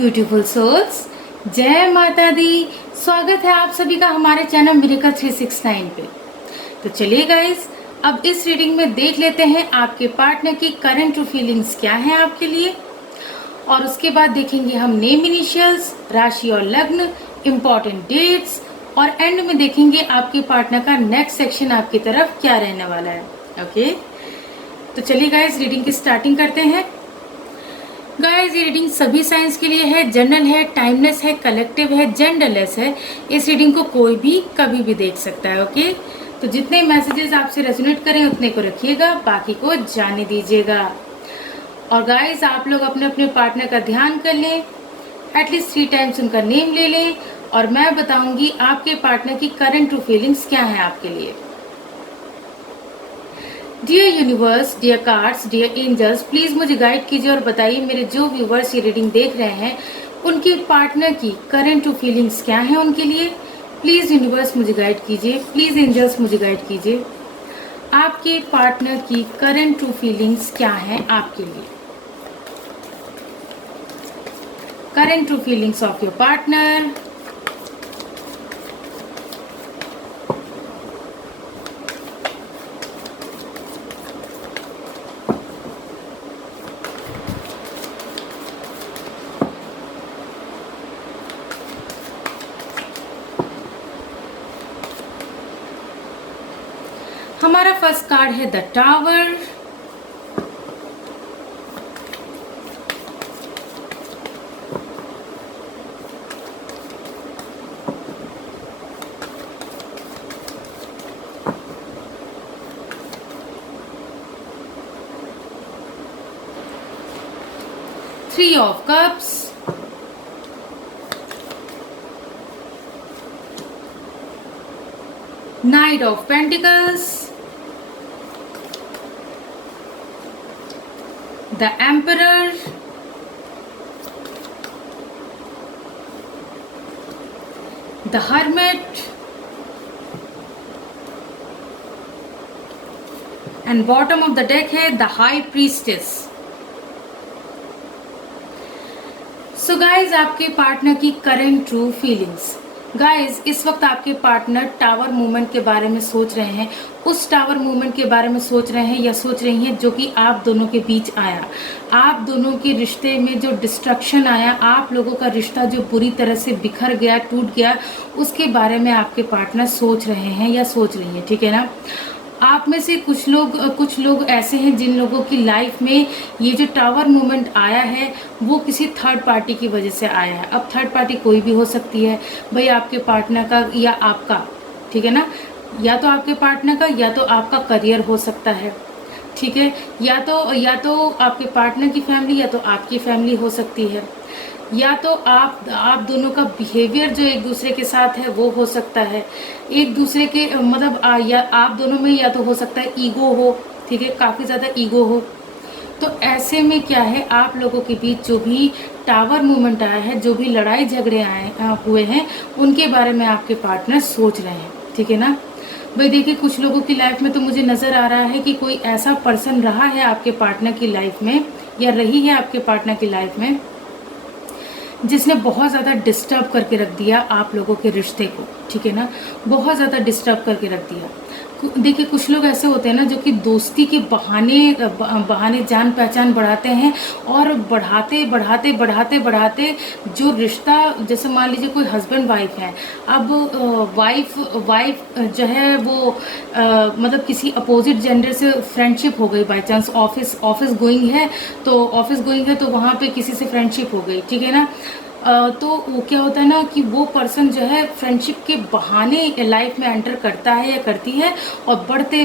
Beautiful souls, जय माता दी। स्वागत है आप सभी का हमारे चैनल मिरेकल 369 पे। तो चलिए गाइस, अब इस रीडिंग में देख लेते हैं आपके पार्टनर की करंट ट्रू फीलिंग्स क्या हैं आपके लिए, और उसके बाद देखेंगे हम नेम इनिशियल्स, राशि और लग्न, इम्पोर्टेंट डेट्स, और एंड में देखेंगे आपके पार्टनर का नेक्स्ट सेक्शन आपकी तरफ क्या रहने वाला है। ओके, तो चलिए गाइस रीडिंग की स्टार्टिंग करते हैं। गाइस ये रीडिंग सभी साइंस के लिए है, जनरल है, टाइमलेस है, कलेक्टिव है, जेंडरलेस है। इस रीडिंग को कोई भी कभी भी देख सकता है। ओके, तो जितने मैसेजेस आपसे रेजोनेट करें उतने को रखिएगा, बाकी को जाने दीजिएगा। और गाइस आप लोग अपने अपने पार्टनर का ध्यान कर लें, एटलीस्ट 3 टाइम्स उनका नेम ले लें, और मैं बताऊंगी आपके पार्टनर की करंट ट्रू फीलिंग्स क्या है आपके लिए। Dear universe, dear cards, dear angels, please मुझे गाइड कीजिए और बताइए मेरे जो व्यूवर्स ये रीडिंग देख रहे हैं उनके पार्टनर की करंट टू फीलिंग्स क्या है उनके लिए। प्लीज यूनिवर्स मुझे गाइड कीजिए, प्लीज एंजल्स मुझे गाइड कीजिए, आपके पार्टनर की करंट टू फीलिंग्स क्या है आपके लिए। Current to feelings of your partner. हमारा फर्स्ट कार्ड है the tower, three of cups, knight of pentacles, the emperor, the hermit, and bottom of the deck है the high priestess। So guys आपके partner की current true feelings. Guys इस वक्त आपके partner tower movement के बारे में सोच रहे हैं, उस टावर मूवमेंट के बारे में सोच रहे हैं या सोच रही हैं जो कि आप दोनों के बीच आया। आप दोनों के रिश्ते में जो डिस्ट्रक्शन आया, आप लोगों का रिश्ता जो बुरी तरह से बिखर गया, टूट गया, उसके बारे में आपके पार्टनर सोच रहे हैं या सोच रही है। ठीक है ना। आप में से कुछ लोग ऐसे हैं जिन लोगों की लाइफ में ये जो टावर मूवमेंट आया है वो किसी थर्ड पार्टी की वजह से आया है। अब थर्ड पार्टी कोई भी हो सकती है भाई, आपके पार्टनर का या आपका। ठीक है ना, या तो आपके पार्टनर का या तो आपका करियर हो सकता है। ठीक है, या तो आपके पार्टनर की फैमिली या तो आपकी फैमिली हो सकती है, या तो आप दोनों का बिहेवियर जो एक दूसरे के साथ है वो हो सकता है। एक दूसरे के मतलब या आप दोनों में या तो हो सकता है ईगो हो। ठीक है, काफ़ी ज़्यादा ईगो हो। तो ऐसे में क्या है, आप लोगों के बीच जो भी टावर मूवमेंट आया है, जो भी लड़ाई झगड़े हुए हैं, उनके बारे में आपके पार्टनर सोच रहे हैं। ठीक है ना भाई। देखिए कुछ लोगों की लाइफ में तो मुझे नज़र आ रहा है कि कोई ऐसा पर्सन रहा है आपके पार्टनर की लाइफ में या रही है आपके पार्टनर की लाइफ में जिसने बहुत ज़्यादा डिस्टर्ब करके रख दिया आप लोगों के रिश्ते को। ठीक है ना, बहुत ज़्यादा डिस्टर्ब करके रख दिया। देखिए कुछ लोग ऐसे होते हैं ना जो कि दोस्ती के बहाने जान पहचान बढ़ाते हैं, और बढ़ाते जो रिश्ता, जैसे मान लीजिए कोई हस्बैंड वाइफ है, अब वाइफ जो है वो मतलब किसी अपोजिट जेंडर से फ्रेंडशिप हो गई, बाई चांस ऑफिस गोइंग है तो वहाँ पे किसी से फ्रेंडशिप हो गई। ठीक है ना। तो वो क्या होता है ना कि वो पर्सन जो है फ्रेंडशिप के बहाने लाइफ में एंटर करता है या करती है, और बढ़ते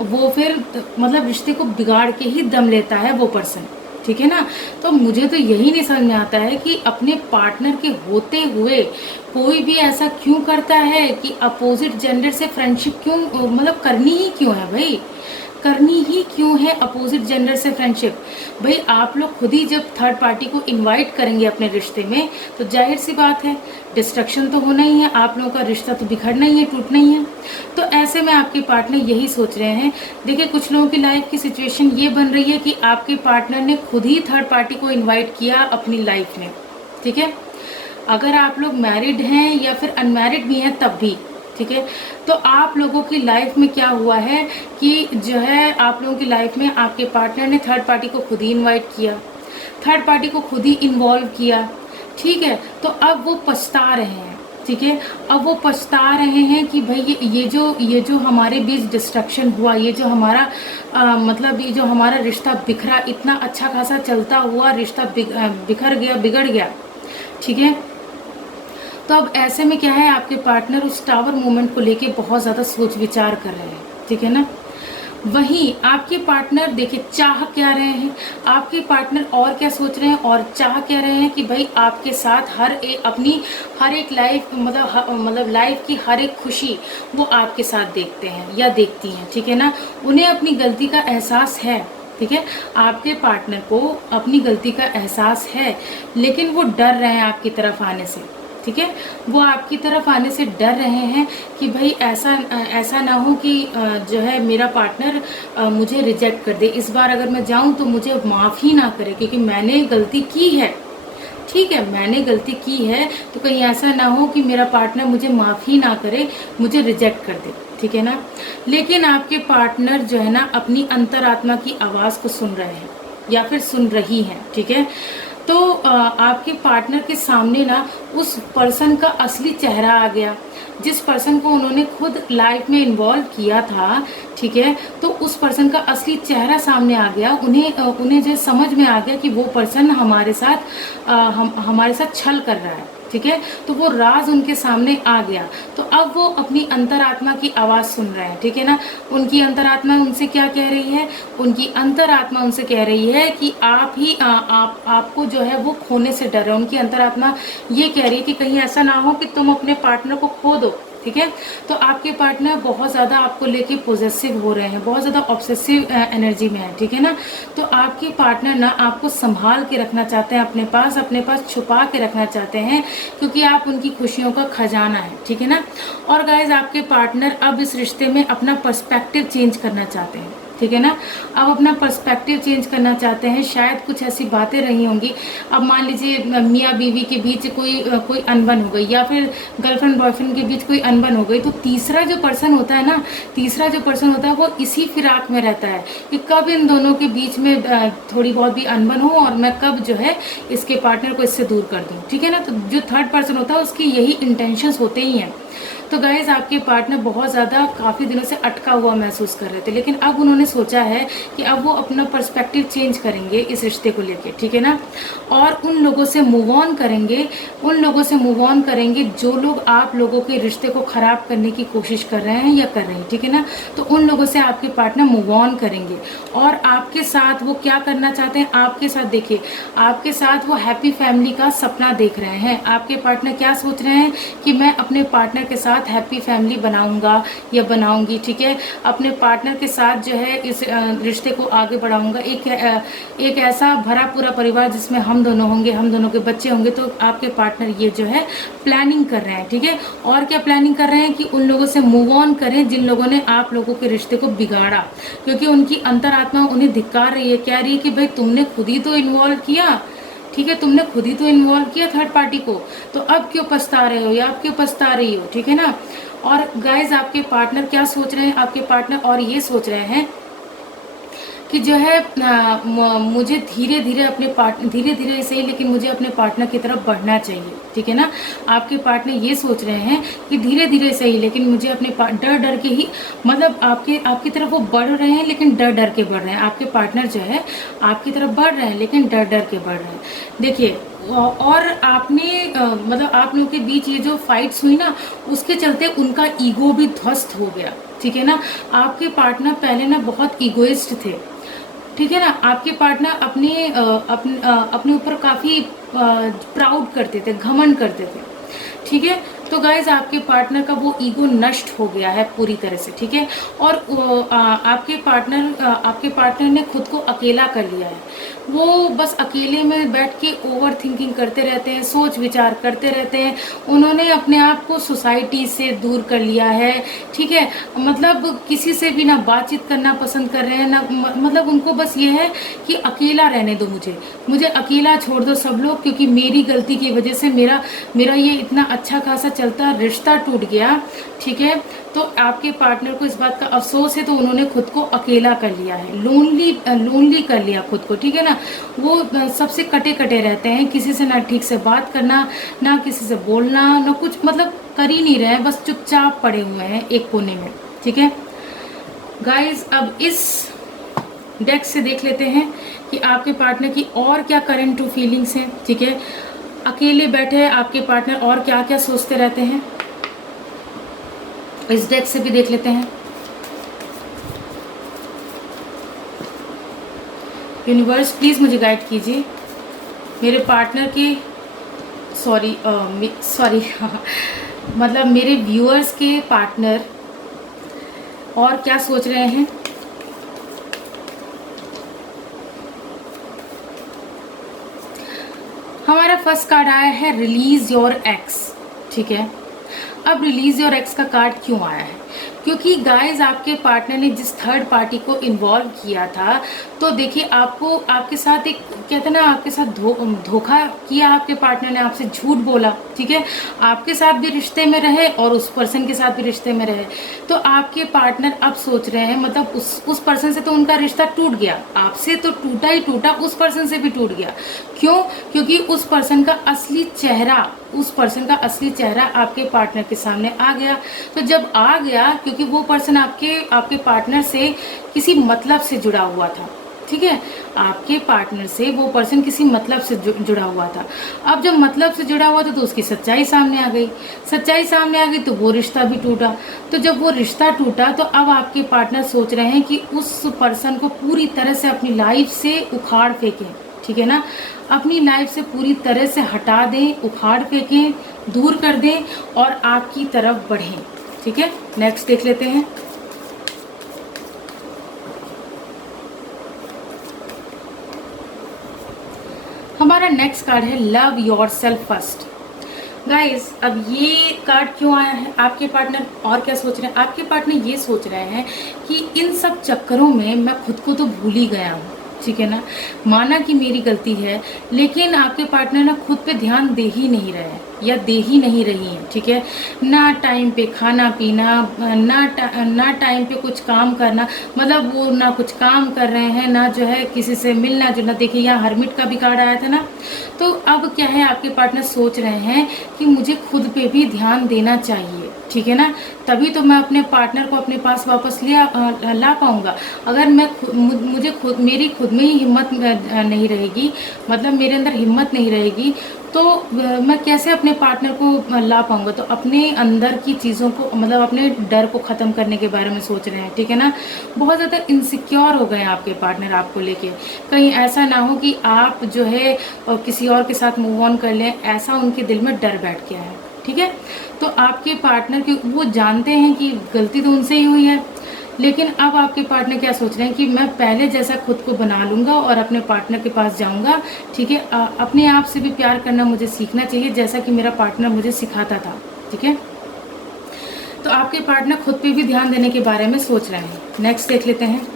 वो फिर मतलब रिश्ते को बिगाड़ के ही दम लेता है वो पर्सन। ठीक है ना। तो मुझे तो यही नहीं समझ में आता है कि अपने पार्टनर के होते हुए कोई भी ऐसा क्यों करता है कि अपोजिट जेंडर से फ्रेंडशिप क्यों मतलब करनी ही क्यों है भाई। करनी ही क्यों है अपोजिट जेंडर से फ्रेंडशिप? भाई आप लोग खुद ही जब थर्ड पार्टी को इनवाइट करेंगे अपने रिश्ते में, तो जाहिर सी बात है डिस्ट्रक्शन तो होना ही है, आप लोगों का रिश्ता तो बिखरना ही है, टूटना ही है। तो ऐसे में आपके पार्टनर यही सोच रहे हैं। देखिए कुछ लोगों की लाइफ की सिचुएशन ये बन रही है कि आपके पार्टनर ने खुद ही थर्ड पार्टी को इन्वाइट किया अपनी लाइफ में, ठीक है। अगर आप लोग मैरिड हैं या फिर अनमैरिड भी हैं तब भी, ठीक है। तो आप लोगों की लाइफ में क्या हुआ है कि जो है आप लोगों की लाइफ में आपके पार्टनर ने थर्ड पार्टी को खुद ही इनवाइट किया, थर्ड पार्टी को खुद ही इन्वॉल्व किया, ठीक है। तो अब वो पछता रहे हैं, ठीक है। अब वो पछता रहे हैं कि भाई ये जो हमारे बीच डिस्ट्रक्शन हुआ, ये जो हमारा मतलब ये जो हमारा रिश्ता बिखरा, इतना अच्छा खासा चलता हुआ रिश्ता बिखर गया, बिगड़ गया, ठीक है। तो अब ऐसे में क्या है, आपके पार्टनर उस टावर मूवमेंट को लेके बहुत ज़्यादा सोच विचार कर रहे हैं, ठीक है ना। वहीं आपके पार्टनर देखिए चाह क्या रहे हैं, आपके पार्टनर और क्या सोच रहे हैं और चाह क्या रहे हैं कि भाई आपके साथ अपनी हर एक लाइफ मतलब लाइफ की हर एक खुशी वो आपके साथ देखते हैं या देखती हैं, ठीक है ना। उन्हें अपनी गलती का एहसास है, ठीक है। आपके पार्टनर को अपनी गलती का एहसास है, लेकिन वो डर रहे हैं आपकी तरफ आने से, ठीक है। वो आपकी तरफ आने से डर रहे हैं कि भाई ऐसा ना हो कि जो है मेरा पार्टनर मुझे रिजेक्ट कर दे, इस बार अगर मैं जाऊं तो मुझे माफ़ ही ना करे, क्योंकि मैंने गलती की है, ठीक है। मैंने गलती की है तो कहीं ऐसा ना हो कि मेरा पार्टनर मुझे माफ़ ही ना करे, मुझे रिजेक्ट कर दे, ठीक है ना। लेकिन आपके पार्टनर जो है ना अपनी अंतरात्मा की आवाज़ को सुन रहे हैं या फिर सुन रही हैं, ठीक है। तो आपके पार्टनर के सामने ना उस पर्सन का असली चेहरा आ गया, जिस पर्सन को उन्होंने खुद लाइफ में इन्वॉल्व किया था, ठीक है। तो उस पर्सन का असली चेहरा सामने आ गया, उन्हें जो समझ में आ गया कि वो पर्सन हमारे साथ छल कर रहा है, ठीक है। तो वो राज उनके सामने आ गया। तो अब वो अपनी अंतरात्मा की आवाज़ सुन रहे हैं, ठीक है ना। उनकी अंतरात्मा उनसे क्या कह रही है? उनकी अंतरात्मा उनसे कह रही है कि आपको जो है वो खोने से डर है। उनकी अंतरात्मा ये कह रही है कि कहीं ऐसा ना हो कि तुम अपने पार्टनर को खो दो, ठीक है। तो आपके पार्टनर बहुत ज़्यादा आपको लेके पॉजेसिव हो रहे हैं, बहुत ज़्यादा ऑब्सेसिव एनर्जी में है, ठीक है ना। तो आपके पार्टनर ना आपको संभाल के रखना चाहते हैं, अपने पास छुपा के रखना चाहते हैं, क्योंकि आप उनकी खुशियों का खजाना है, ठीक है ना। और गाइज आपके पार्टनर अब इस रिश्ते में अपना पर्सपेक्टिव चेंज करना चाहते हैं, ठीक है ना। अब अपना पर्सपेक्टिव चेंज करना चाहते हैं। शायद कुछ ऐसी बातें रही होंगी, अब मान लीजिए मियाँ बीवी के बीच कोई अनबन हो गई, या फिर गर्लफ्रेंड बॉयफ्रेंड के बीच कोई अनबन हो गई, तो तीसरा जो पर्सन होता है वो इसी फिराक में रहता है कि कब इन दोनों के बीच में थोड़ी बहुत भी अनबन हो और मैं कब जो है इसके पार्टनर को इससे दूर कर दूँ, ठीक है ना। तो जो थर्ड पर्सन होता है उसकी यही इंटेंशंस होते ही हैं। तो गाइज आपके पार्टनर बहुत ज़्यादा काफ़ी दिनों से अटका हुआ महसूस कर रहे थे, लेकिन अब उन्होंने सोचा है कि अब वो अपना पर्सपेक्टिव चेंज करेंगे इस रिश्ते को लेके, ठीक है ना। और उन लोगों से मूव ऑन करेंगे जो लोग आप लोगों के रिश्ते को ख़राब करने की कोशिश कर रहे हैं या कर रही हैं, ठीक है ना। तो उन लोगों से आपके पार्टनर मूव ऑन करेंगे और आपके साथ वो क्या करना चाहते हैं, आपके साथ देखिए, आपके साथ वो हैप्पी फैमिली का सपना देख रहे हैं। आपके पार्टनर क्या सोच रहे हैं कि मैं अपने पार्टनर के साथ हैप्पी फैमिली बनाऊंगा या बनाऊंगी, ठीक है। अपने पार्टनर के साथ जो है इस रिश्ते को आगे बढ़ाऊंगा, एक ऐसा भरा पूरा परिवार जिसमें हम दोनों होंगे, हम दोनों के बच्चे होंगे। तो आपके पार्टनर ये जो है प्लानिंग कर रहे हैं, ठीक है। और क्या प्लानिंग कर रहे हैं कि उन लोगों से मूव ऑन करें जिन लोगों ने आप लोगों के रिश्ते को बिगाड़ा, क्योंकि उनकी अंतरात्मा उन्हें धिक्कार रही है, कह रही है कि भाई तुमने खुद ही तो इन्वॉल्व किया, ठीक है, तुमने खुद ही तो इन्वॉल्व किया थर्ड पार्टी को, तो अब क्यों पछता रहे हो या अब क्यों पछता रही हो, ठीक है ना। और गाइज आपके पार्टनर क्या सोच रहे हैं, आपके पार्टनर और ये सोच रहे हैं कि जो है मुझे धीरे धीरे सही, लेकिन मुझे अपने पार्टनर की तरफ बढ़ना चाहिए, ठीक है ना। आपके पार्टनर ये सोच रहे हैं कि धीरे धीरे सही, लेकिन मुझे अपने डर के ही, मतलब आपकी तरफ वो बढ़ रहे हैं लेकिन डर के बढ़ रहे हैं। आपके पार्टनर जो है आपकी तरफ बढ़ रहे हैं लेकिन डर के बढ़ रहे हैं। देखिए, और आपने मतलब आप लोगों के बीच ये जो फाइट्स हुई ना, उसके चलते उनका ईगो भी ध्वस्त हो गया, ठीक है ना। आपके पार्टनर पहले ना बहुत ईगोइस्ट थे, ठीक है ना। आपके पार्टनर अपने ऊपर काफ़ी प्राउड करते थे, घमंड करते थे, ठीक है। तो गाइज आपके पार्टनर का वो ईगो नष्ट हो गया है पूरी तरह से, ठीक है। और आपके पार्टनर ने खुद को अकेला कर लिया है। वो बस अकेले में बैठ के ओवर थिंकिंग करते रहते हैं, सोच विचार करते रहते हैं। उन्होंने अपने आप को सोसाइटी से दूर कर लिया है, ठीक है। मतलब किसी से भी ना बातचीत करना पसंद कर रहे हैं ना, मतलब उनको बस ये है कि अकेला रहने दो, मुझे अकेला छोड़ दो सब लोग, क्योंकि मेरी गलती की वजह से मेरा ये इतना अच्छा खासा चलता रिश्ता टूट गया, ठीक है। तो आपके पार्टनर को इस बात का अफसोस है, तो उन्होंने खुद को अकेला कर लिया है, लोनली कर लिया खुद को, ठीक है ना। वो सबसे कटे कटे रहते हैं, किसी से ना ठीक से बात करना, ना किसी से बोलना, ना कुछ, मतलब कर ही नहीं रहे हैं, बस चुपचाप पड़े हुए हैं एक कोने में, ठीक है। गाइज अब इस डेक से देख लेते हैं कि आपके पार्टनर की और क्या करंट टू फीलिंग्स हैं, ठीक है। अकेले बैठे आपके पार्टनर और क्या क्या सोचते रहते हैं, इस डेक से भी देख लेते हैं। यूनिवर्स प्लीज मुझे गाइड कीजिए मेरे पार्टनर के सॉरी मतलब मेरे व्यूअर्स के पार्टनर और क्या सोच रहे हैं। हमारा फर्स्ट कार्ड आया है रिलीज योर एक्स, ठीक है। अब रिलीज योर एक्स का कार्ड क्यों आया है, क्योंकि गाइज आपके पार्टनर ने जिस थर्ड पार्टी को इन्वॉल्व किया था, तो देखिए आपको आपके साथ एक कहते ना, आपके साथ धोखा किया, आपके पार्टनर ने आपसे झूठ बोला, ठीक है। आपके साथ भी रिश्ते में रहे और उस पर्सन के साथ भी रिश्ते में रहे। तो आपके पार्टनर अब सोच रहे हैं, मतलब उस पर्सन से तो उनका रिश्ता टूट गया, आपसे तो टूटा ही टूटा, उस पर्सन से भी टूट गया। क्यों? क्योंकि उस पर्सन का असली चेहरा आपके पार्टनर के सामने आ गया। तो जब आ गया, क्योंकि वो पर्सन आपके पार्टनर से किसी मतलब से जुड़ा हुआ था, ठीक है। आपके पार्टनर से वो पर्सन किसी मतलब से जुड़ा हुआ था। अब जब मतलब से जुड़ा हुआ था तो उसकी सच्चाई सामने आ गई, तो वो रिश्ता भी टूटा। तो जब वो रिश्ता टूटा तो अब आपके पार्टनर सोच रहे हैं कि उस पर्सन को पूरी तरह से अपनी लाइफ से उखाड़ फेंकें, ठीक है ना। अपनी लाइफ से पूरी तरह से हटा दें, उखाड़ फेंकें, दूर कर दें और आपकी तरफ बढ़ें, ठीक है। नेक्स्ट देख लेते हैं। हमारा नेक्स्ट कार्ड है love your self first. Guys अब ये कार्ड क्यों आया है, आपके पार्टनर और क्या सोच रहे हैं। आपके पार्टनर ये सोच रहे हैं कि इन सब चक्करों में मैं खुद को तो भूल ही गया हूँ, ठीक है ना। माना कि मेरी गलती है, लेकिन आपके पार्टनर ना खुद पे ध्यान दे ही नहीं रहे हैं या दे ही नहीं रही हैं, ठीक है। ना टाइम पे खाना पीना, ना टाइम पे कुछ काम करना, मतलब वो ना कुछ काम कर रहे हैं, ना जो है किसी से मिलना जुलना। देखिए यहाँ हर्मिट का भी कार्ड आया था ना। तो अब क्या है, आपके पार्टनर सोच रहे हैं कि मुझे खुद पे भी ध्यान देना चाहिए, ठीक है ना। तभी तो मैं अपने पार्टनर को अपने पास वापस ला पाऊंगा। अगर मेरी खुद में ही हिम्मत नहीं रहेगी, मतलब मेरे अंदर हिम्मत नहीं रहेगी, तो मैं कैसे अपने पार्टनर को ला पाऊंगा। तो अपने अंदर की चीज़ों को, मतलब अपने डर को ख़त्म करने के बारे में सोच रहे हैं, ठीक है ना। बहुत ज़्यादा इनसिक्योर हो गए हैं आपके पार्टनर आपको लेके। कहीं ऐसा ना हो कि आप जो है किसी और के साथ मूव ऑन कर लें, ऐसा उनके दिल में डर बैठ गया है, ठीक है। तो आपके पार्टनर की वो जानते हैं कि गलती तो उनसे ही हुई है, लेकिन अब आपके पार्टनर क्या सोच रहे हैं कि मैं पहले जैसा खुद को बना लूँगा और अपने पार्टनर के पास जाऊँगा, ठीक है। अपने आप से भी प्यार करना मुझे सीखना चाहिए, जैसा कि मेरा पार्टनर मुझे सिखाता था, ठीक है। तो आपके पार्टनर खुद पे भी ध्यान देने के बारे में सोच रहे हैं। नेक्स्ट देख लेते हैं।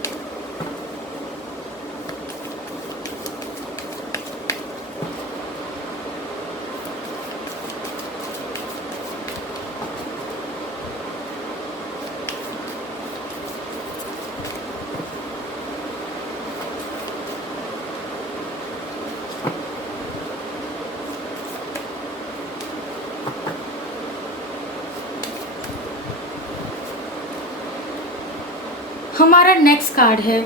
हमारा नेक्स्ट कार्ड है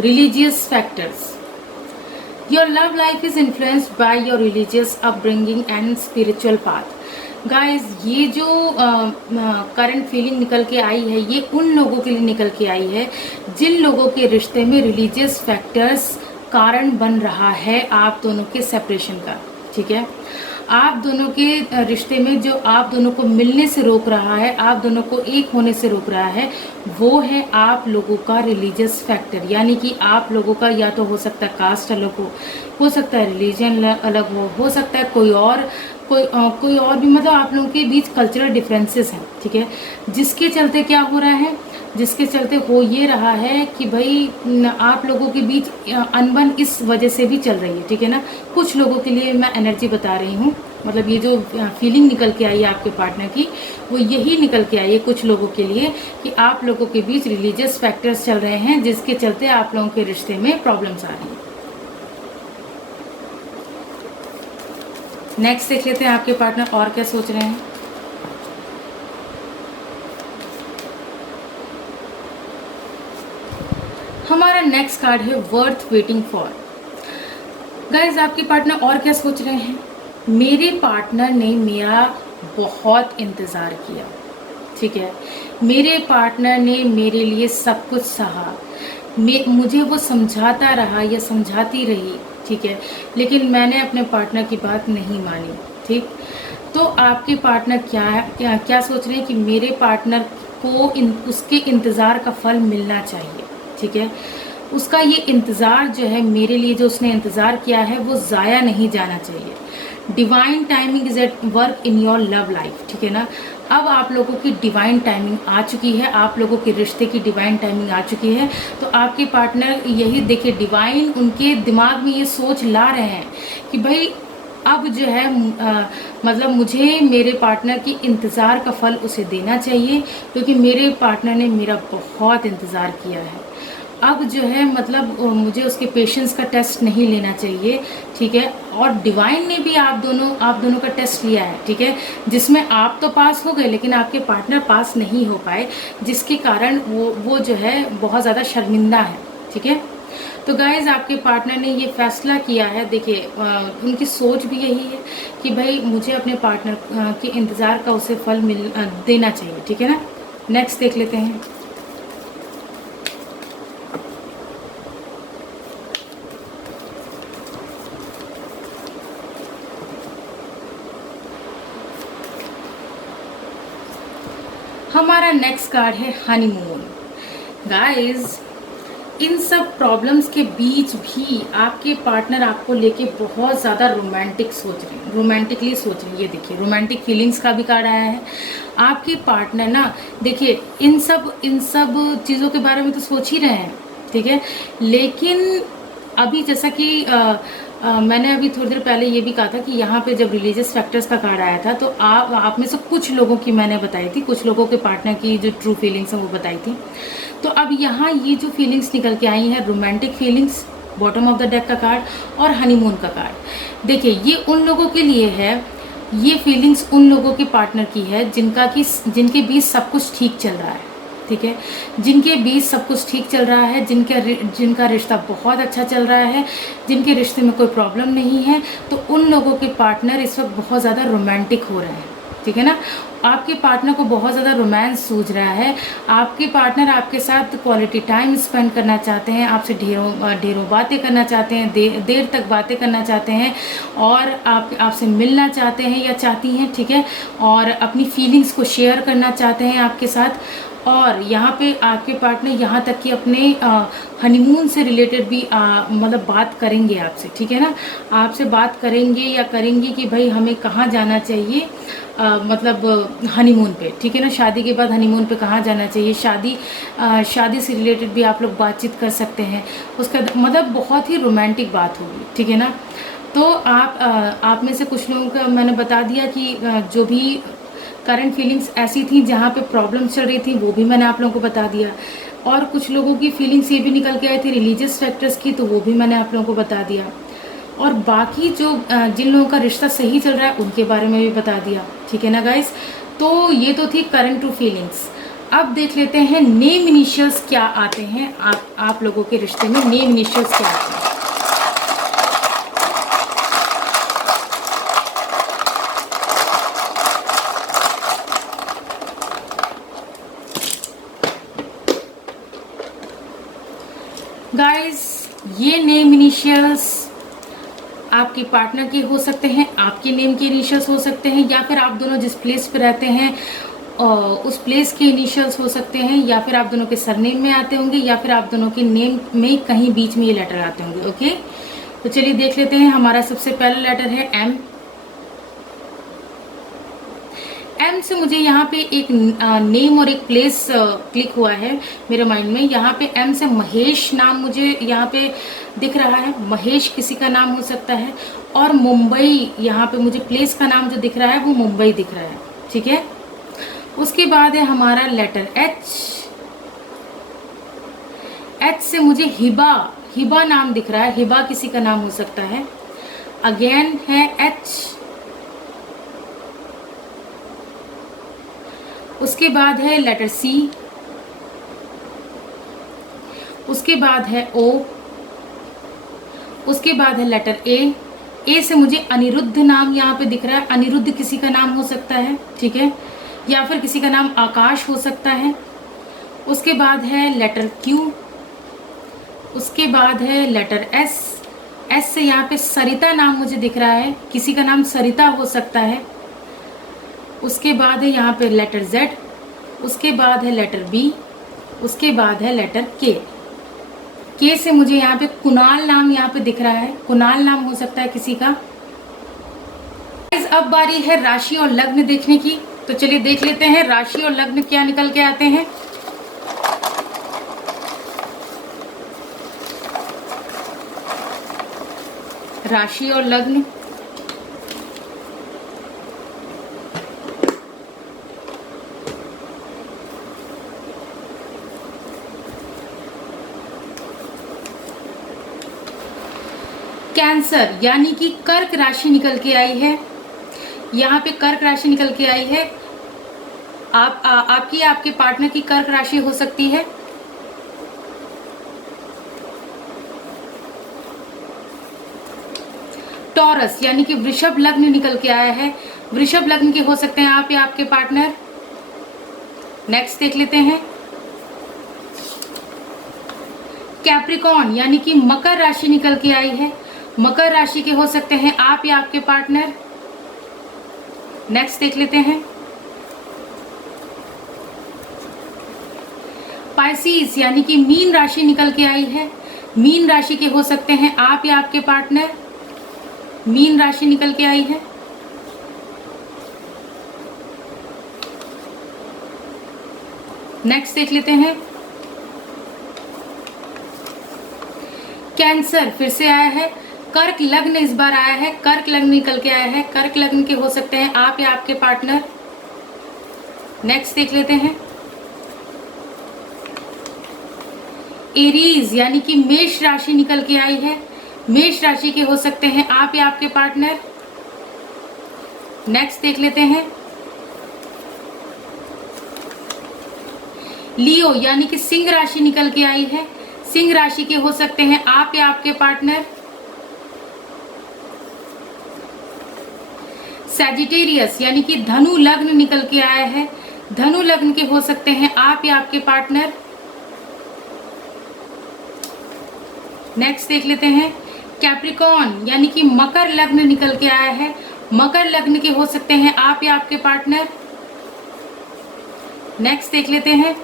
religious factors. Your love life is influenced by your religious upbringing and spiritual path. Guys ये जो करंट फीलिंग निकल के आई है, ये उन लोगों के लिए निकल के आई है जिन लोगों के रिश्ते में रिलीजियस फैक्टर्स कारण बन रहा है आप दोनों के सेपरेशन का, ठीक है। आप दोनों के रिश्ते में जो आप दोनों को मिलने से रोक रहा है, आप दोनों को एक होने से रोक रहा है, वो है आप लोगों का रिलीजियस फैक्टर। यानी कि आप लोगों का या तो हो सकता है कास्ट अलग हो सकता है रिलीजन अलग हो सकता है कोई और भी, मतलब आप लोगों के बीच कल्चरल डिफरेंसेस हैं, ठीक है। जिसके चलते क्या हो रहा है, जिसके चलते हो ये रहा है कि भाई आप लोगों के बीच अनबन इस वजह से भी चल रही है, ठीक है ना। कुछ लोगों के लिए मैं एनर्जी बता रही हूँ, मतलब ये जो फीलिंग निकल के आई है आपके पार्टनर की, वो यही निकल के आई है कुछ लोगों के लिए कि आप लोगों के बीच रिलीजियस फैक्टर्स चल रहे हैं, जिसके चलते आप लोगों के रिश्ते में प्रॉब्लम्स आ रही हैं। नेक्स्ट देख लेते हैं आपके पार्टनर और क्या सोच रहे हैं। हमारा नेक्स्ट कार्ड है वर्थ वेटिंग फॉर। गाइज आपके पार्टनर और क्या सोच रहे हैं, मेरे पार्टनर ने मेरा बहुत इंतज़ार किया, ठीक है। मेरे पार्टनर ने मेरे लिए सब कुछ सहा, मुझे वो समझाता रहा या समझाती रही, ठीक है, लेकिन मैंने अपने पार्टनर की बात नहीं मानी, ठीक। तो आपके पार्टनर क्या सोच रहे हैं कि मेरे पार्टनर को उसके इंतज़ार का फल मिलना चाहिए, ठीक है। उसका ये इंतज़ार जो है, मेरे लिए जो उसने इंतज़ार किया है, वो ज़ाया नहीं जाना चाहिए। Divine timing is at work in your love life, ठीक है ना। अब आप लोगों की डिवाइन टाइमिंग आ चुकी है, आप लोगों के रिश्ते की डिवाइन टाइमिंग आ चुकी है। तो आपके पार्टनर यही देखिए, डिवाइन उनके दिमाग में ये सोच ला रहे हैं कि भाई अब जो है मतलब मुझे मेरे पार्टनर की इंतज़ार का फल उसे देना चाहिए, क्योंकि मेरे पार्टनर ने मेरा बहुत इंतज़ार किया है। अब जो है मतलब मुझे उसके पेशेंस का टेस्ट नहीं लेना चाहिए, ठीक है। और डिवाइन ने भी आप दोनों का टेस्ट लिया है, ठीक है, जिसमें आप तो पास हो गए लेकिन आपके पार्टनर पास नहीं हो पाए, जिसके कारण वो जो है बहुत ज़्यादा शर्मिंदा है, ठीक है। तो गाइज आपके पार्टनर ने ये फैसला किया है, देखिए उनकी सोच भी यही है कि भाई मुझे अपने पार्टनर के इंतज़ार का उसे फल देना चाहिए, ठीक है ना। नेक्स्ट देख लेते हैं। हमारा नेक्स्ट कार्ड है हनीमून। गाइज इन सब प्रॉब्लम्स के बीच भी आपके पार्टनर आपको लेके बहुत ज़्यादा रोमांटिकली सोच रही है। देखिए रोमांटिक फीलिंग्स का भी कार्ड आया है। आपके पार्टनर ना देखिए इन सब चीज़ों के बारे में तो सोच ही रहे हैं, ठीक है, लेकिन अभी जैसा कि मैंने अभी थोड़ी देर पहले ये भी कहा था कि यहाँ पे जब रिलीजियस फैक्टर्स का कार्ड आया था, तो आप में से कुछ लोगों की मैंने बताई थी, कुछ लोगों के पार्टनर की जो ट्रू फीलिंग्स हैं वो बताई थी। तो अब यहाँ ये जो फीलिंग्स निकल के आई हैं, romantic feelings, bottom of the deck का कार्ड और हनीमून का कार्ड। देखिए ये उन लोगों के लिए है, ये फीलिंग्स उन लोगों के पार्टनर की है जिनके बीच सब कुछ ठीक चल रहा है, ठीक है, जिनके बीच सब कुछ ठीक चल रहा है, जिनका रिश्ता बहुत अच्छा चल रहा है, जिनके रिश्ते में कोई प्रॉब्लम नहीं है। तो उन लोगों के पार्टनर इस वक्त बहुत ज़्यादा रोमांटिक हो रहे हैं, ठीक है ना। आपके पार्टनर को बहुत ज़्यादा रोमांस सूझ रहा है। आपके पार्टनर आपके साथ क्वालिटी टाइम स्पेंड करना चाहते हैं, आपसे ढेरों बातें करना चाहते हैं, देर तक बातें करना चाहते हैं, और आपसे मिलना चाहते हैं या चाहती हैं, ठीक है, और अपनी फीलिंग्स को शेयर करना चाहते हैं आपके साथ। और यहाँ पे आपके पार्टनर यहाँ तक कि अपने हनीमून से रिलेटेड भी मतलब बात करेंगे आपसे, ठीक है ना। आपसे बात करेंगे या करेंगी कि भाई हमें कहाँ जाना चाहिए, मतलब हनीमून पे, ठीक है ना। शादी के बाद हनीमून पे कहाँ जाना चाहिए, शादी से रिलेटेड भी आप लोग बातचीत कर सकते हैं। उसका मतलब बहुत ही रोमांटिक बात होगी, ठीक है ना। तो आप में से कुछ लोगों का मैंने बता दिया कि जो भी करंट फीलिंग्स ऐसी थी जहाँ पे प्रॉब्लम्स चल रही थी, वो भी मैंने आप लोगों को बता दिया। और कुछ लोगों की फीलिंग्स ये भी निकल के आई थी रिलीजियस फैक्टर्स की, तो वो भी मैंने आप लोगों को बता दिया। और बाकी जो जिन लोगों का रिश्ता सही चल रहा है उनके बारे में भी बता दिया, ठीक है ना गाइस। तो ये तो थी करंट ट्रू फीलिंग्स। अब देख लेते हैं नेम इनिशियल्स क्या आते हैं आप लोगों के रिश्ते में, नेम इनिशियल्स क्या आते हैं। गाइस ये नेम इनिशियल्स आपके पार्टनर के हो सकते हैं, आपके नेम के इनिशियल्स हो सकते हैं, या फिर आप दोनों जिस प्लेस पे रहते हैं उस प्लेस के इनिशियल्स हो सकते हैं, या फिर आप दोनों के सरनेम में आते होंगे, या फिर आप दोनों के नेम में कहीं बीच में ये लेटर आते होंगे। ओके, तो चलिए देख लेते हैं। हमारा सबसे पहला लेटर है एम। एम से मुझे यहाँ पे एक नेम और एक प्लेस क्लिक हुआ है मेरे माइंड में। यहाँ पे एम से महेश नाम मुझे यहाँ पे दिख रहा है, महेश किसी का नाम हो सकता है, और मुंबई यहाँ पे मुझे प्लेस का नाम जो दिख रहा है वो मुंबई दिख रहा है। ठीक है, उसके बाद है हमारा लेटर एच। एच से मुझे हिबा, हिबा नाम दिख रहा है, हिबा किसी का नाम हो सकता है। अगेन है एच। उसके बाद है लेटर सी। उसके बाद है ओ। उसके बाद है लेटर ए। ए से मुझे अनिरुद्ध नाम यहाँ पे दिख रहा है, अनिरुद्ध किसी का नाम हो सकता है। ठीक है, या फिर किसी का नाम आकाश हो सकता है। उसके बाद है लेटर क्यू। उसके बाद है लेटर एस। एस से यहाँ पे सरिता नाम मुझे दिख रहा है, किसी का नाम सरिता हो सकता है। उसके बाद है यहाँ पे लेटर जेड। उसके बाद है लेटर बी। उसके बाद है लेटर के। के से मुझे यहाँ पे कुणाल नाम यहाँ पे दिख रहा है, कुणाल नाम हो सकता है किसी का। अब बारी है राशि और लग्न देखने की, तो चलिए देख लेते हैं राशि और लग्न क्या निकल के आते हैं। राशि और लग्न, कैंसर यानी कि कर्क राशि निकल के आई है। यहाँ पे कर्क राशि निकल के आई है। आपकी आपके पार्टनर की कर्क राशि हो सकती है। टॉरस यानी कि वृषभ लग्न निकल के आया है। वृषभ लग्न के हो सकते हैं आप या आपके पार्टनर। नेक्स्ट देख लेते हैं कैप्रिकॉर्न यानी कि मकर राशि निकल के आई है। मकर राशि के हो सकते हैं आप या आपके पार्टनर। नेक्स्ट देख लेते हैं पाइसेस यानी कि मीन राशि निकल के आई है। मीन राशि के हो सकते हैं आप या आपके पार्टनर। मीन राशि निकल के आई है। नेक्स्ट देख लेते हैं कैंसर, फिर से आया है। कर्क लग्न इस बार आया है, कर्क लग्न निकल के आया है। कर्क लग्न के हो सकते हैं आप या आपके पार्टनर। नेक्स्ट देख लेते हैं एरीज यानी कि मेष राशि निकल के आई है। मेष राशि के हो सकते हैं आप या आपके पार्टनर। नेक्स्ट देख लेते हैं लियो यानी कि सिंह राशि निकल के आई है। सिंह राशि के हो सकते हैं आप या आपके पार्टनर। सैजिटेरियस यानी कि धनु लग्न निकल के आया है। धनु लग्न के हो सकते हैं आप या आपके पार्टनर। नेक्स्ट देख लेते हैं कैप्रिकॉर्न यानी कि मकर लग्न निकल के आया है। मकर लग्न के हो सकते हैं आप या आपके पार्टनर। नेक्स्ट देख लेते हैं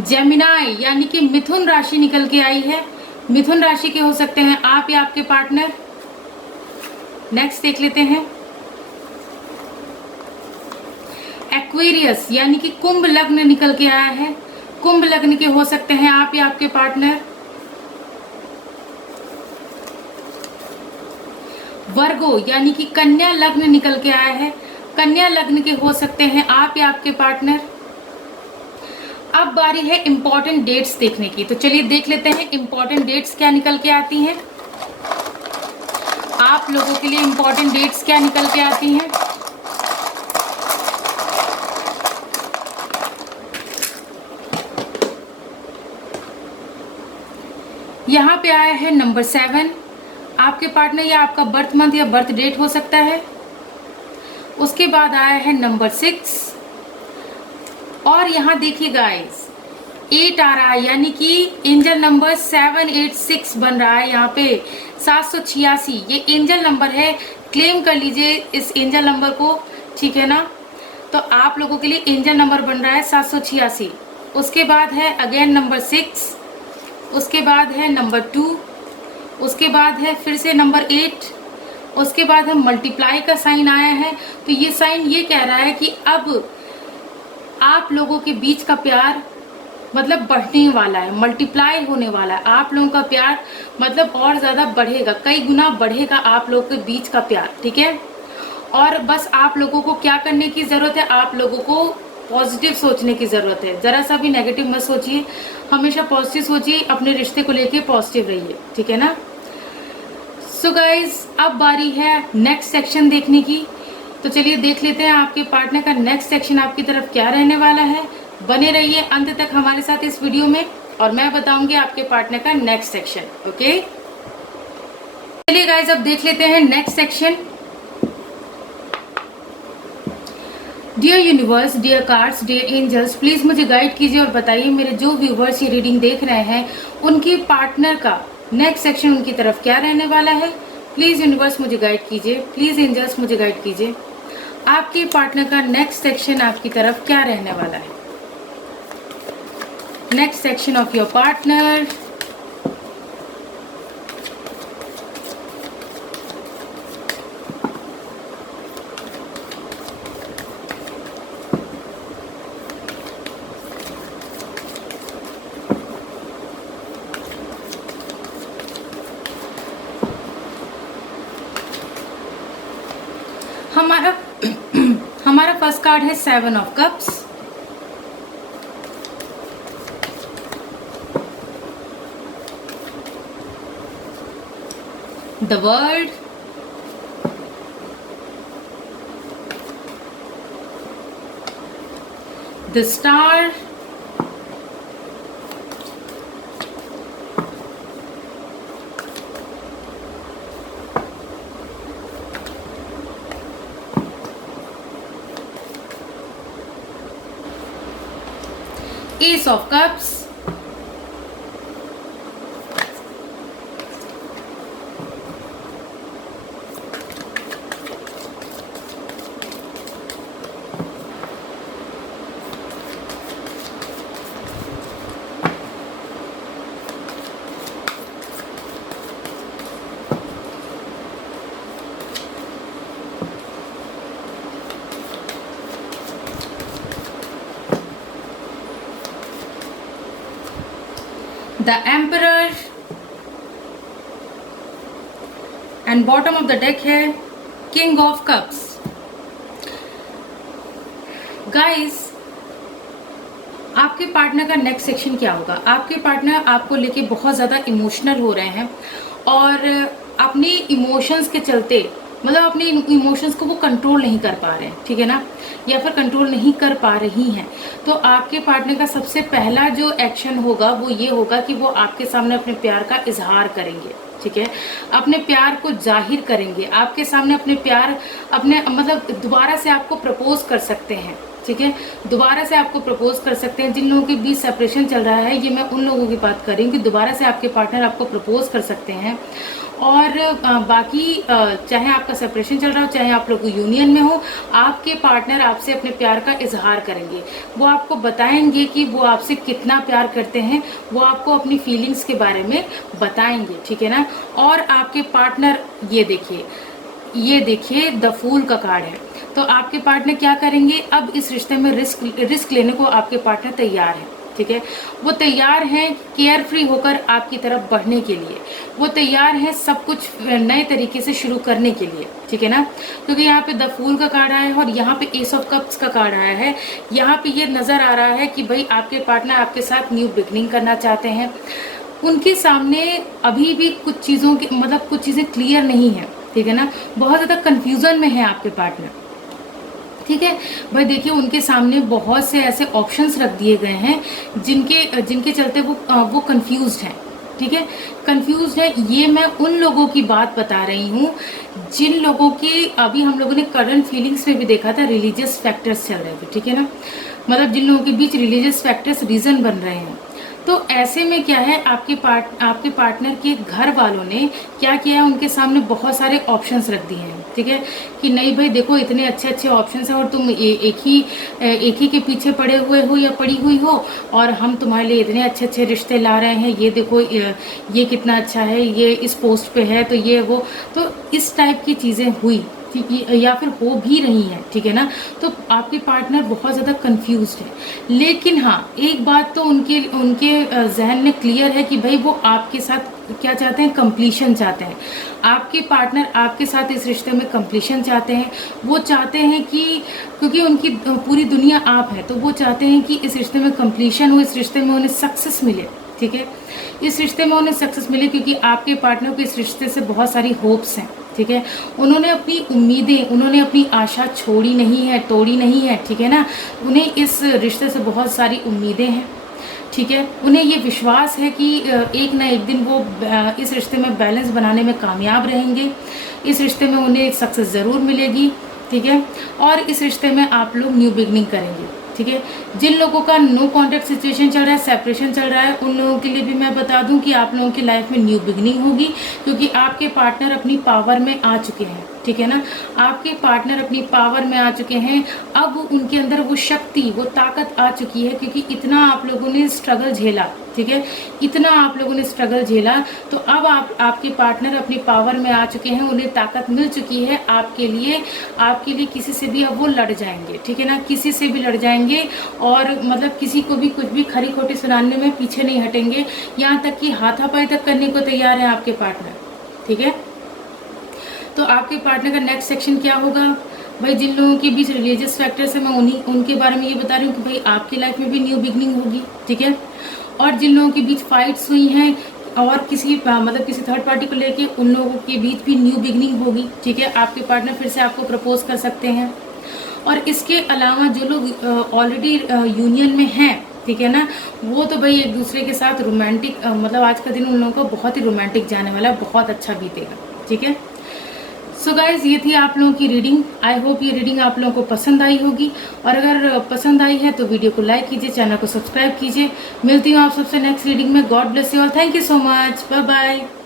जेमिनाई यानी कि मिथुन राशि निकल के आई है। मिथुन राशि के हो सकते हैं आप या आपके पार्टनर। नेक्स्ट देख लेते हैं एक्वेरियस यानी कि कुंभ लग्न निकल के आया है। कुंभ लग्न के हो सकते हैं आप या आपके पार्टनर। वर्गो यानी कि कन्या लग्न निकल के आया है। कन्या लग्न के हो सकते हैं आप या आपके पार्टनर। अब बारी है इंपॉर्टेंट डेट्स देखने की, तो चलिए देख लेते हैं इंपॉर्टेंट डेट्स क्या निकल के आती हैं। आप लोगों के लिए इंपॉर्टेंट डेट्स क्या निकल के आती हैं। यहाँ पे आया है नंबर 7। आपके पार्टनर या आपका बर्थ मंथ या बर्थ डेट हो सकता है। उसके बाद आया है नंबर 6 और यहाँ देखिए गाइस 8 आ रहा है यानी कि एंजल नंबर 786 बन रहा है। यहाँ पे 786 ये एंजल नंबर है, क्लेम कर लीजिए इस एंजल नंबर को, ठीक है ना। तो आप लोगों के लिए एंजल नंबर बन रहा है 786। उसके बाद है अगेन नंबर 6, उसके बाद है नंबर 2, उसके बाद है फिर से नंबर 8, उसके बाद है मल्टीप्लाई का साइन आया है। तो ये साइन ये कह रहा है कि अब आप लोगों के बीच का प्यार मतलब बढ़ने वाला है, मल्टीप्लाई होने वाला है। आप लोगों का प्यार मतलब और ज़्यादा बढ़ेगा, कई गुना बढ़ेगा आप लोगों के बीच का प्यार, ठीक है। और बस आप लोगों को क्या करने की ज़रूरत है, आप लोगों को पॉजिटिव सोचने की ज़रूरत है। ज़रा सा भी नेगेटिव मत सोचिए, हमेशा पॉजिटिव सोचिए, अपने रिश्ते को लेके पॉजिटिव रहिए, ठीक है ना। सो गाइज अब बारी है नेक्स्ट सेक्शन देखने की। तो चलिए देख लेते हैं आपके पार्टनर का नेक्स्ट सेक्शन आपकी तरफ क्या रहने वाला है। बने रहिए अंत तक हमारे साथ इस वीडियो में और मैं बताऊंगी आपके पार्टनर का नेक्स्ट सेक्शन, ओके। चलिए गाइज अब देख लेते हैं next section. Dear universe, dear cards, dear angels, please मुझे गाइड कीजिए और बताइए मेरे जो व्यूवर्स ये रीडिंग देख रहे हैं उनके पार्टनर का नेक्स्ट सेक्शन उनकी तरफ क्या रहने वाला है। प्लीज यूनिवर्स मुझे गाइड कीजिए, प्लीज एंजल्स मुझे गाइड कीजिए, आपके पार्टनर का नेक्स्ट सेक्शन आपकी तरफ क्या रहने वाला है। Next section of your partner. हमारा हमारा फर्स्ट कार्ड है 7 of cups. The world, the star, Ace of Cups, the Emperor and bottom of the deck है King of Cups। गाइस आपके पार्टनर का नेक्स्ट सेक्शन क्या होगा। आपके पार्टनर आपको लेके बहुत ज़्यादा इमोशनल हो रहे हैं और अपने इमोशंस के चलते मतलब अपने इमोशंस को वो कंट्रोल नहीं कर पा रहे हैं, ठीक है ना, या फिर कंट्रोल नहीं कर पा रही हैं। तो आपके पार्टनर का सबसे पहला जो एक्शन होगा वो ये होगा कि वो आपके सामने अपने प्यार का इजहार करेंगे, ठीक है, अपने प्यार को जाहिर करेंगे आपके सामने, अपने प्यार अपने मतलब दोबारा से आपको प्रपोज कर सकते हैं, ठीक है, दोबारा से आपको प्रपोज कर सकते हैं। जिन लोगों के बीच सेपरेशन चल रहा है, ये मैं उन लोगों की बात कर रही हूँ कि दोबारा से आपके पार्टनर आपको प्रपोज कर सकते हैं। और बाकी चाहे आपका सेपरेशन चल रहा हो चाहे आप लोग यूनियन में हो, आपके पार्टनर आपसे अपने प्यार का इजहार करेंगे। वो आपको बताएंगे कि वो आपसे कितना प्यार करते हैं, वो आपको अपनी फीलिंग्स के बारे में बताएंगे, ठीक है ना। और आपके पार्टनर ये देखिए द फूल का कार्ड है। तो आपके पार्टनर क्या करेंगे, अब इस रिश्ते में रिस्क लेने को आपके पार्टनर तैयार है, ठीक है, वो तैयार हैं केयर फ्री होकर आपकी तरफ बढ़ने के लिए, वो तैयार हैं सब कुछ नए तरीके से शुरू करने के लिए, ठीक है ना। क्योंकि यहाँ पे द फूल का कार्ड आया है और यहाँ पे एस ऑफ कप्स का कार्ड आया है। यहाँ पे ये नज़र आ रहा है कि भाई आपके पार्टनर आपके साथ न्यू बिगनिंग करना चाहते हैं। उनके सामने अभी भी कुछ चीज़ों की मतलब कुछ चीज़ें क्लियर नहीं है, ठीक है ना, बहुत ज़्यादा कन्फ्यूज़न में है आपके पार्टनर, ठीक है भाई। देखिए उनके सामने बहुत से ऐसे ऑप्शंस रख दिए गए हैं जिनके चलते वो कंफ्यूज्ड हैं, ठीक है, कंफ्यूज्ड है। ये मैं उन लोगों की बात बता रही हूँ जिन लोगों की अभी हम लोगों ने करंट फीलिंग्स में भी देखा था रिलीजियस फैक्टर्स चल रहे थे, ठीक है ना, मतलब जिन लोगों के बीच रिलीजियस फैक्टर्स रीजन बन रहे हैं। तो ऐसे में क्या है, आपके पार्टनर के घर वालों ने क्या किया है, उनके सामने बहुत सारे ऑप्शंस रख दिए हैं, ठीक है, कि नहीं भाई देखो इतने अच्छे अच्छे ऑप्शंस हैं और तुम एक ही के पीछे पड़े हुए हो या पड़ी हुई हो, और हम तुम्हारे लिए इतने अच्छे अच्छे रिश्ते ला रहे हैं, ये देखो ये कितना अच्छा है, ये इस पोस्ट पे है, तो ये वो, तो इस टाइप की चीज़ें हुई, ठीक है, या फिर हो भी रही हैं, ठीक है ना। तो आपके पार्टनर बहुत ज़्यादा कंफ्यूज्ड है, लेकिन हाँ एक बात तो उनके उनके जहन में क्लियर है कि भाई वो आपके साथ क्या चाहते हैं, कंप्लीशन चाहते हैं। आपके पार्टनर आपके साथ इस रिश्ते में कंप्लीशन चाहते हैं। वो चाहते हैं कि क्योंकि उनकी पूरी दुनिया आप है, तो वो चाहते हैं कि इस रिश्ते में कंप्लीशन हो, इस रिश्ते में उन्हें सक्सेस मिले, ठीक है, इस रिश्ते में उन्हें सक्सेस मिले, क्योंकि आपके पार्टनर को इस रिश्ते से बहुत सारी होप्स हैं, ठीक है। उन्होंने अपनी उम्मीदें, उन्होंने अपनी आशा छोड़ी नहीं है, तोड़ी नहीं है, ठीक है ना। उन्हें इस रिश्ते से बहुत सारी उम्मीदें हैं, ठीक है। उन्हें ये विश्वास है कि एक ना एक दिन वो इस रिश्ते में बैलेंस बनाने में कामयाब रहेंगे, इस रिश्ते में उन्हें सक्सेस ज़रूर मिलेगी, ठीक है। और इस रिश्ते में आप लोग न्यू बिगनिंग करेंगे, ठीक है। जिन लोगों का नो कॉन्टैक्ट सिचुएशन चल रहा है, सेपरेशन चल रहा है, उन लोगों के लिए भी मैं बता दूं कि आप लोगों की लाइफ में न्यू बिगनिंग होगी, क्योंकि आपके पार्टनर अपनी पावर में आ चुके हैं, ठीक है ना। आपके पार्टनर अपनी पावर में आ चुके हैं। अब उनके अंदर वो शक्ति, वो ताकत आ चुकी है, क्योंकि इतना आप लोगों ने स्ट्रगल झेला, ठीक है, इतना आप लोगों ने स्ट्रगल झेला। तो अब आपके पार्टनर अपनी पावर में आ चुके हैं, उन्हें ताकत मिल चुकी है आपके लिए किसी से भी अब वो लड़ जाएंगे, ठीक है ना, किसी से भी लड़ जाएंगे, और मतलब किसी को भी कुछ भी खरी खोटी सुनाने में पीछे नहीं हटेंगे, यहाँ तक कि हाथापाई तक करने को तैयार है आपके पार्टनर, ठीक है। तो आपके पार्टनर का नेक्स्ट सेक्शन क्या होगा भाई, जिन लोगों के बीच रिलीजियस फैक्टर्स है, मैं उनके बारे में ये बता रही हूँ कि भाई आपकी लाइफ में भी न्यू बिगनिंग होगी, ठीक है। और जिन लोगों के बीच फाइट्स हुई हैं और किसी थर्ड पार्टी को लेके, उन लोगों के बीच भी न्यू बिगनिंग होगी, ठीक है। आपके पार्टनर फिर से आपको प्रपोज कर सकते हैं। और इसके अलावा जो लोग ऑलरेडी यूनियन में हैं, ठीक है ना, वो तो भाई एक दूसरे के साथ रोमांटिक मतलब आज का दिन उन लोगों को बहुत ही रोमांटिक जाने वाला है, बहुत अच्छा बीतेगा, ठीक है। सो गाइज, ये थी आप लोगों की रीडिंग। आई होप ये रीडिंग आप लोगों को पसंद आई होगी, और अगर पसंद आई है तो वीडियो को लाइक कीजिए, चैनल को सब्सक्राइब कीजिए। मिलती हूँ आप सबसे नेक्स्ट रीडिंग में। God bless you all, thank you so much, bye bye.